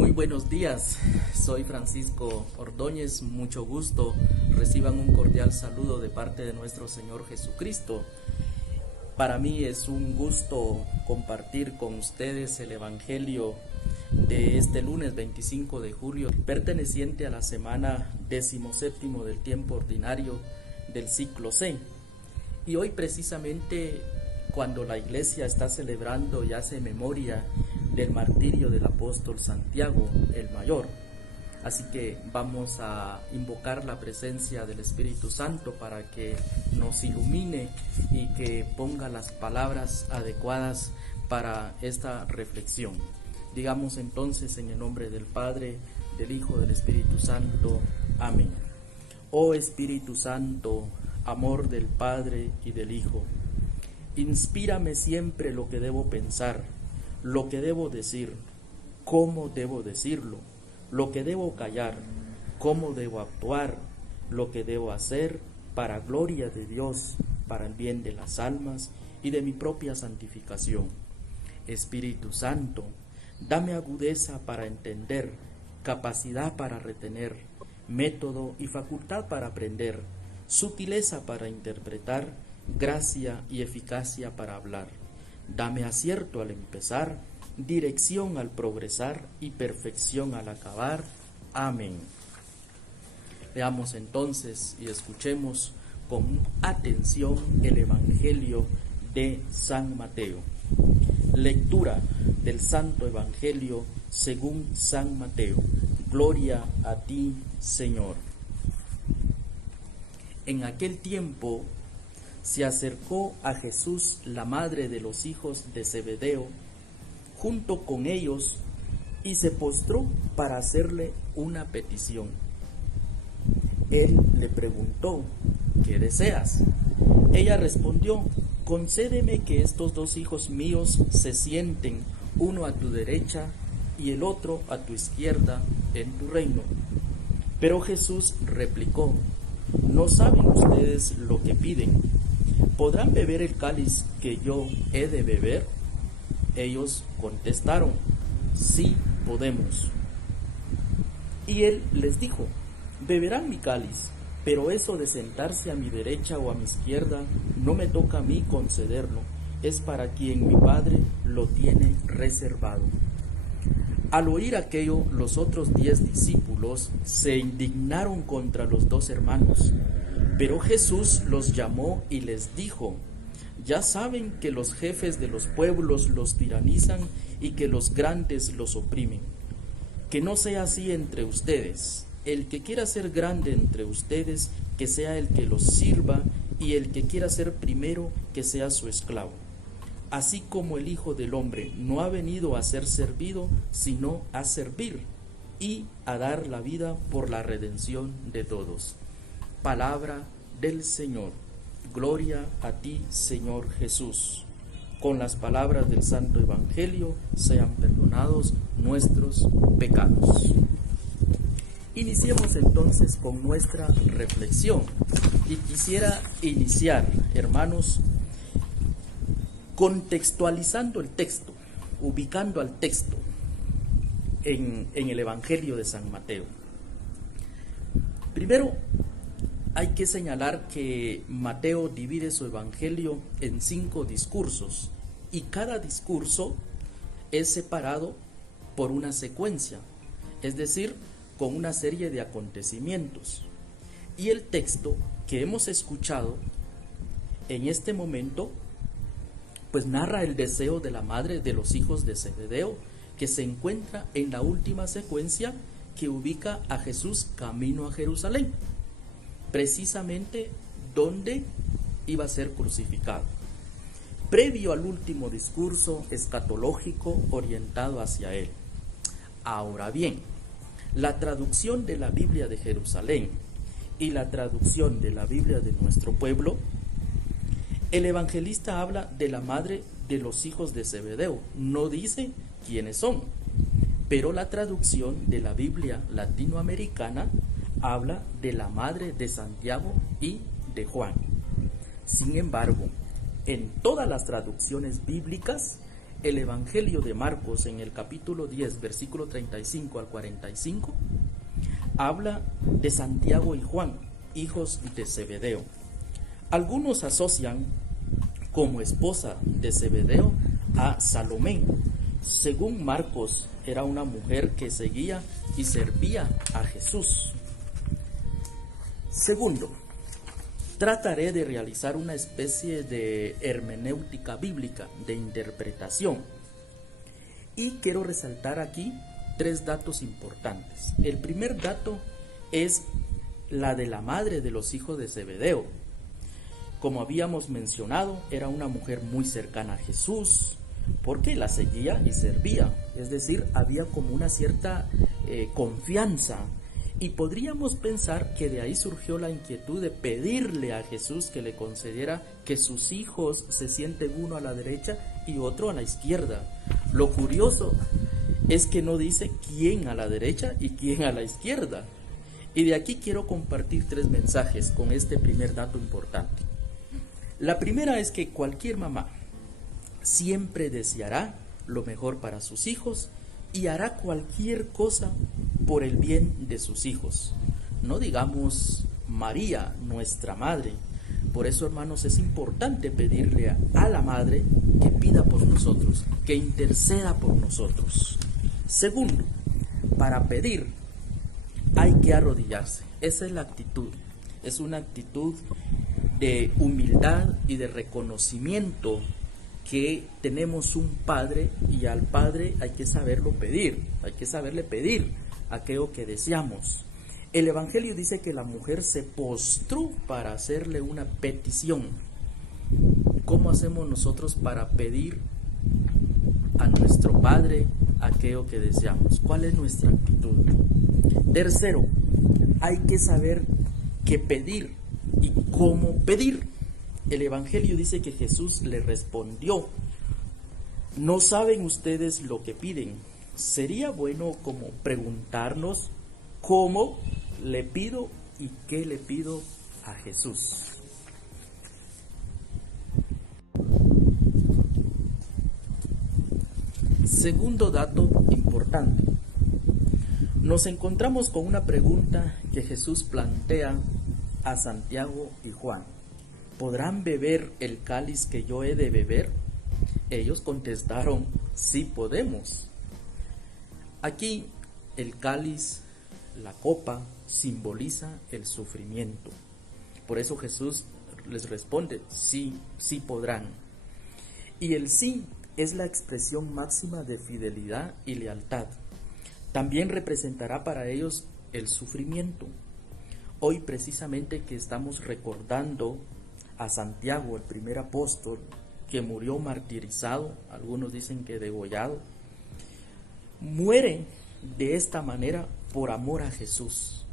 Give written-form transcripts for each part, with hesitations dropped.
Muy buenos días, soy Francisco Ordóñez, mucho gusto, reciban un cordial saludo de parte de nuestro Señor Jesucristo. Para mí es un gusto compartir con ustedes el Evangelio de este lunes 25 de julio, perteneciente a la semana 17 del tiempo ordinario del ciclo C. Y hoy precisamente cuando la iglesia está celebrando y hace memoria del martirio del apóstol Santiago el Mayor. Así que vamos a invocar la presencia del Espíritu Santo para que nos ilumine y que ponga las palabras adecuadas para esta reflexión. Digamos entonces en el nombre del Padre, del Hijo, del Espíritu Santo. Amén. Oh Espíritu Santo, amor del Padre y del Hijo, inspírame siempre lo que debo pensar, lo que debo decir, cómo debo decirlo, lo que debo callar, cómo debo actuar, lo que debo hacer para gloria de Dios, para el bien de las almas y de mi propia santificación. Espíritu Santo, dame agudeza para entender, capacidad para retener, método y facultad para aprender, sutileza para interpretar, gracia y eficacia para hablar. Dame acierto al empezar, dirección al progresar y perfección al acabar. Amén. Veamos entonces y escuchemos con atención el Evangelio de San Mateo. Lectura del Santo Evangelio según San Mateo. Gloria a ti, Señor. En aquel tiempo se acercó a Jesús la madre de los hijos de Zebedeo, junto con ellos, y se postró para hacerle una petición. Él le preguntó: ¿qué deseas? Ella respondió: concédeme que estos dos hijos míos se sienten, uno a tu derecha y el otro a tu izquierda, en tu reino. Pero Jesús replicó: ¿no saben ustedes lo que piden? ¿Podrán beber el cáliz que yo he de beber? Ellos contestaron: sí, podemos. Y él les dijo: beberán mi cáliz, pero eso de sentarse a mi derecha o a mi izquierda no me toca a mí concederlo, es para quien mi Padre lo tiene reservado. Al oír aquello, los otros 10 discípulos se indignaron contra los dos hermanos. Pero Jesús los llamó y les dijo: ya saben que los jefes de los pueblos los tiranizan y que los grandes los oprimen. Que no sea así entre ustedes. El que quiera ser grande entre ustedes, que sea el que los sirva, y el que quiera ser primero, que sea su esclavo. Así como el Hijo del Hombre no ha venido a ser servido, sino a servir y a dar la vida por la redención de todos. Palabra del Señor. Gloria a ti, Señor Jesús. Con las palabras del Santo Evangelio sean perdonados nuestros pecados. Iniciemos entonces con nuestra reflexión. Y quisiera iniciar, hermanos, contextualizando el texto, ubicando al texto en el Evangelio de San Mateo. Primero, hay que señalar que Mateo divide su Evangelio en 5 discursos y cada discurso es separado por una secuencia, es decir, con una serie de acontecimientos. Y el texto que hemos escuchado en este momento pues narra el deseo de la madre de los hijos de Zebedeo, que se encuentra en la última secuencia que ubica a Jesús camino a Jerusalén, precisamente donde iba a ser crucificado, previo al último discurso escatológico orientado hacia él. Ahora bien, la traducción de la Biblia de Jerusalén y la traducción de la Biblia de nuestro pueblo, el evangelista habla de la madre de los hijos de Zebedeo, no dice quiénes son, pero la traducción de la Biblia latinoamericana habla de la madre de Santiago y de Juan. Sin embargo, en todas las traducciones bíblicas, el Evangelio de Marcos en el capítulo 10, versículo 35 al 45, habla de Santiago y Juan, hijos de Zebedeo. Algunos asocian como esposa de Zebedeo a Salomé. Según Marcos, era una mujer que seguía y servía a Jesús. Segundo, trataré de realizar una especie de hermenéutica bíblica, de interpretación. Y quiero resaltar aquí 3 datos importantes. El primer dato es la de la madre de los hijos de Zebedeo. Como habíamos mencionado, era una mujer muy cercana a Jesús, porque la seguía y servía. Es decir, había como una cierta confianza. Y podríamos pensar que de ahí surgió la inquietud de pedirle a Jesús que le concediera que sus hijos se sienten uno a la derecha y otro a la izquierda. Lo curioso es que no dice quién a la derecha y quién a la izquierda. Y de aquí quiero compartir 3 mensajes con este primer dato importante. La primera es que cualquier mamá siempre deseará lo mejor para sus hijos y hará cualquier cosa por el bien de sus hijos. No digamos María, nuestra madre. Por eso, hermanos, es importante pedirle a la madre que pida por nosotros, que interceda por nosotros. Segundo, para pedir hay que arrodillarse. Esa es la actitud. Es una actitud de humildad y de reconocimiento que tenemos un Padre, y al Padre hay que saberlo pedir, hay que saberle pedir aquello que deseamos. El Evangelio dice que la mujer se postró para hacerle una petición. ¿Cómo hacemos nosotros para pedir a nuestro Padre aquello que deseamos? ¿Cuál es nuestra actitud? Tercero, hay que saber qué pedir y cómo pedir. El Evangelio dice que Jesús le respondió: ¿no saben ustedes lo que piden? Sería bueno como preguntarnos cómo le pido y qué le pido a Jesús. Segundo dato importante. Nos encontramos con una pregunta que Jesús plantea a Santiago y Juan. ¿Podrán beber el cáliz que yo he de beber? Ellos contestaron: sí podemos. Aquí el cáliz, la copa, simboliza el sufrimiento. Por eso Jesús les responde: sí, sí podrán. Y el sí es la expresión máxima de fidelidad y lealtad. También representará para ellos el sufrimiento. Hoy precisamente que estamos recordando a Santiago, el primer apóstol, que murió martirizado, algunos dicen que degollado, muere de esta manera por amor a Jesús.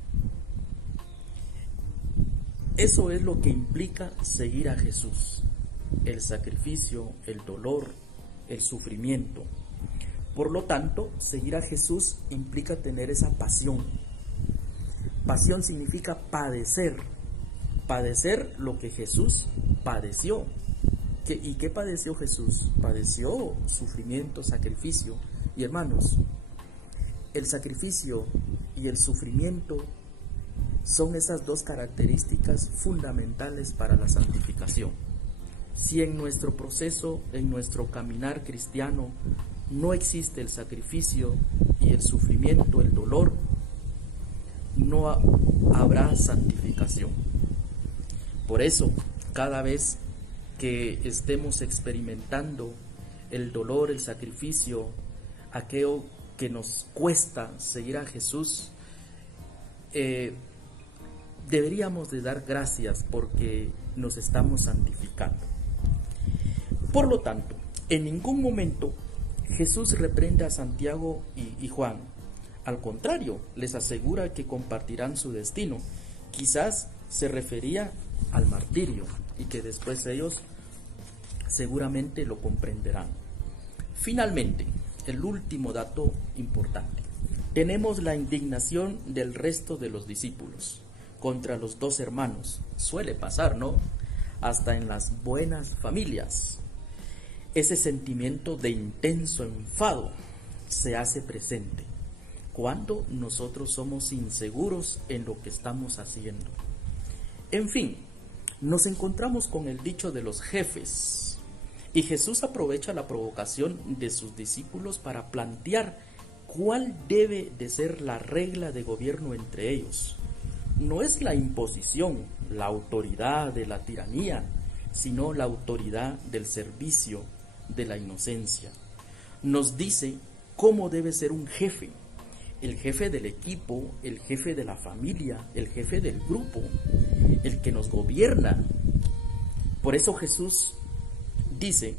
Eso es lo que implica seguir a Jesús: el sacrificio, el dolor, el sufrimiento. Por lo tanto, seguir a Jesús implica tener esa pasión. Pasión significa padecer. Padecer lo que Jesús padeció. ¿Y qué padeció Jesús? Padeció sufrimiento, sacrificio. Y hermanos, el sacrificio y el sufrimiento son esas 2 características fundamentales para la santificación. Si en nuestro proceso, en nuestro caminar cristiano, no existe el sacrificio y el sufrimiento, el dolor, no habrá santificación. Por eso, cada vez que estemos experimentando el dolor, el sacrificio, aquello que nos cuesta seguir a Jesús, deberíamos de dar gracias porque nos estamos santificando. Por lo tanto, en ningún momento Jesús reprende a Santiago y Juan. Al contrario, les asegura que compartirán su destino. Quizás se refería al martirio y que después ellos seguramente lo comprenderán. Finalmente, el último dato importante. Tenemos la indignación del resto de los discípulos contra los 2 hermanos. Suele pasar, ¿no? Hasta en las buenas familias. ese sentimiento de intenso enfado se hace presente cuando nosotros somos inseguros en lo que estamos haciendo. En fin, nos encontramos con el dicho de los jefes, y Jesús aprovecha la provocación de sus discípulos para plantear cuál debe de ser la regla de gobierno entre ellos. No es la imposición, la autoridad de la tiranía, sino la autoridad del servicio, de la inocencia. Nos dice cómo debe ser un jefe, el jefe del equipo, el jefe de la familia, el jefe del grupo, el que nos gobierna. Por eso Jesús dice: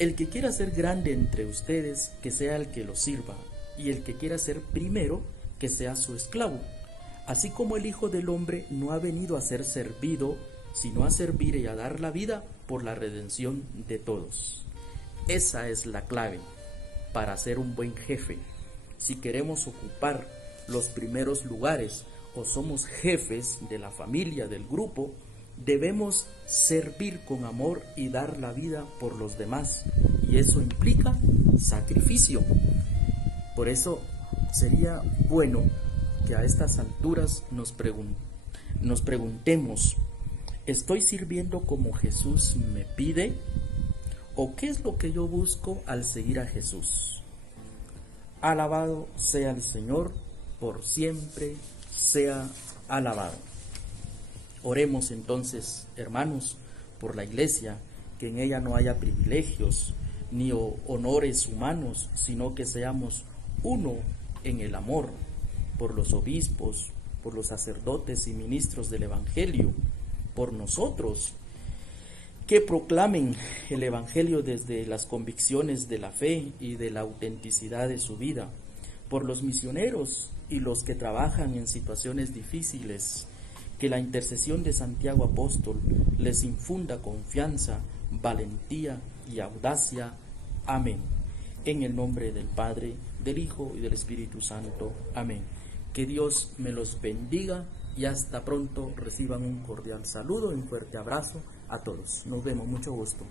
el que quiera ser grande entre ustedes, que sea el que lo sirva, y el que quiera ser primero, que sea su esclavo. Así como el Hijo del Hombre no ha venido a ser servido, sino a servir y a dar la vida por la redención de todos. Esa es la clave para ser un buen jefe. Si queremos ocupar los primeros lugares o somos jefes de la familia, del grupo, debemos servir con amor y dar la vida por los demás. Y eso implica sacrificio. Por eso sería bueno que a estas alturas nos preguntemos: ¿estoy sirviendo como Jesús me pide? ¿O qué es lo que yo busco al seguir a Jesús? Alabado sea el Señor, por siempre sea alabado. Oremos entonces, hermanos, por la Iglesia, que en ella no haya privilegios ni honores humanos, sino que seamos uno en el amor, por los obispos, por los sacerdotes y ministros del Evangelio, por nosotros, que proclamen el Evangelio desde las convicciones de la fe y de la autenticidad de su vida, por los misioneros y los que trabajan en situaciones difíciles, que la intercesión de Santiago Apóstol les infunda confianza, valentía y audacia. Amén. En el nombre del Padre, del Hijo y del Espíritu Santo. Amén. Que Dios me los bendiga y hasta pronto. Reciban un cordial saludo y un fuerte abrazo a todos. Nos vemos, mucho gusto.